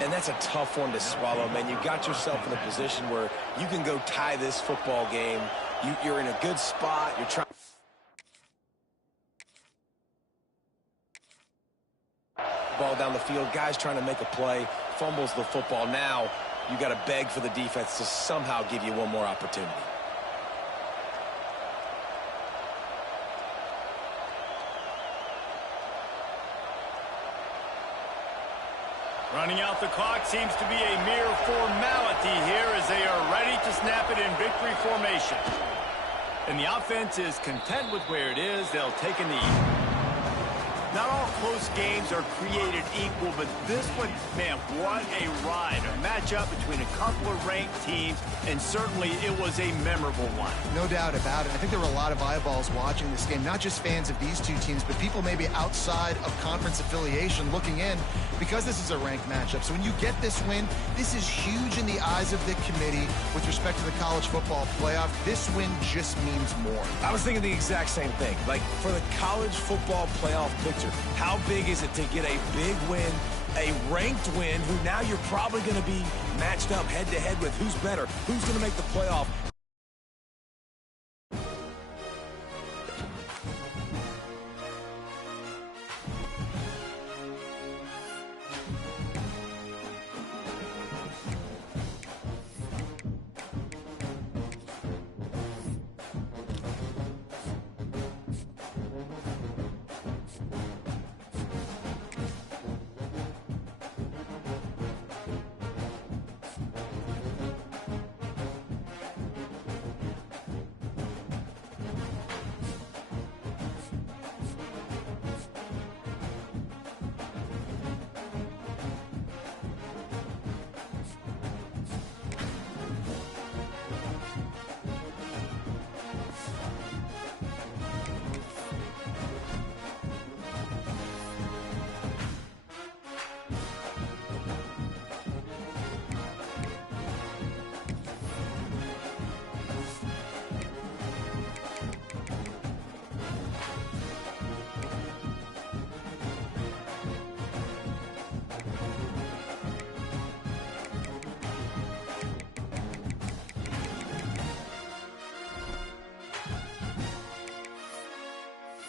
And that's a tough one to swallow, man. You got yourself in a position where you can go tie this football game. You're in a good spot. You're trying. ball down the field. Guy's trying to make a play, fumbles the football. Now you got to beg for the defense to somehow give you one more opportunity. Running out the clock seems to be a mere formality here as they are ready to snap it in victory formation. And the offense is content with where it is. They'll take a knee. Not all close games are created equal, but this one, man, what a ride. A matchup between a couple of ranked teams, and certainly it was a memorable one. No doubt about it. I think there were a lot of eyeballs watching this game, not just fans of these two teams, but people maybe outside of conference affiliation looking in because this is a ranked matchup. So when you get this win, this is huge in the eyes of the committee with respect to the college football playoff. This win just means more. I was thinking the exact same thing. Like, for the college football playoff picture, how big is it to get a big win, a ranked win, who now you're probably going to be matched up head-to-head with who's better, who's going to make the playoff